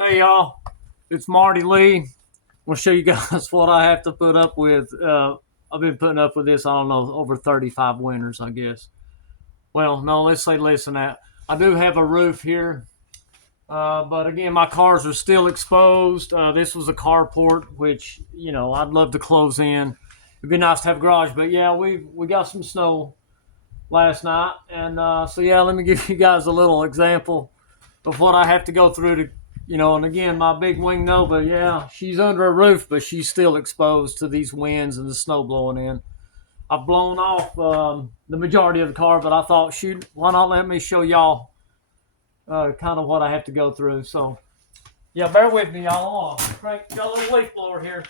Hey y'all, it's Marty Lee. We'll show you guys what I have to put up with. I've been putting up with this, I don't know, over 35 winters, I guess. Well, no, let's say less than that. I do have a roof here, but again, my cars are still exposed. This was a carport, which, I'd love to close in. It'd be nice to have a garage, but yeah, we got some snow last night. And so, yeah, let me give you guys a little example of what I have to go through to, and again, my big wing Nova, yeah, she's under a roof, but she's still exposed to these winds and the snow blowing in. I've blown off the majority of the car, but I thought, shoot, why not let me show y'all kind of what I have to go through. So, yeah, bear with me, y'all. Got a little leaf blower here.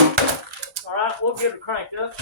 All right, we'll get it cranked up.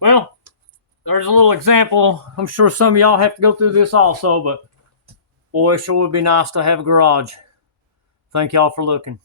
Well, there's a little example. I'm sure some of y'all have to go through this also, but boy, it sure would be nice to have a garage. Thank y'all for looking.